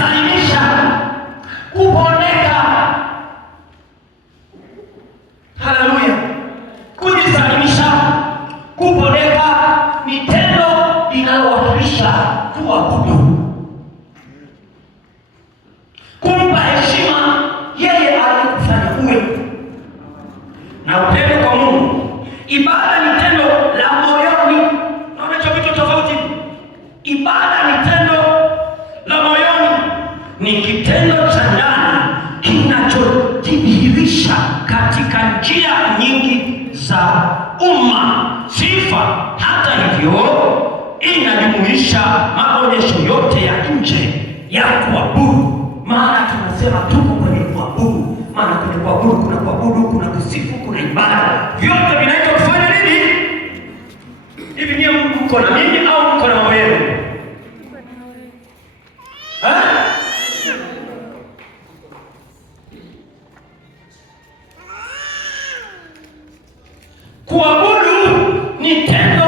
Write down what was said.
kujisalimisha, kupondeka. Haleluya! Kujisalimisha, kupondeka ni tendo linalowakilisha kuabudu, kumpa heshima yeye aliyekufanya uwe na upendo kwa Mungu. Ibada ni tendo la moyoni. Naona hicho vitu tofauti. Ibada ni tendo la moyoni, ni kitendo cha ndani kinachojidhihirisha katika njia nyingi za umma, sifa. Hata hivyo, inajumuisha maonyesho yote ya nje ya kuabudu. Maana tunasema tuko kwenye kuabudu. Maana kwenye kuabudu kuna kusifu, kuna ibada. Vyote vinaitwa kufanya nini? Hivi ni mko na mimi au mko na mambo yenu? Kuabudu ni tendo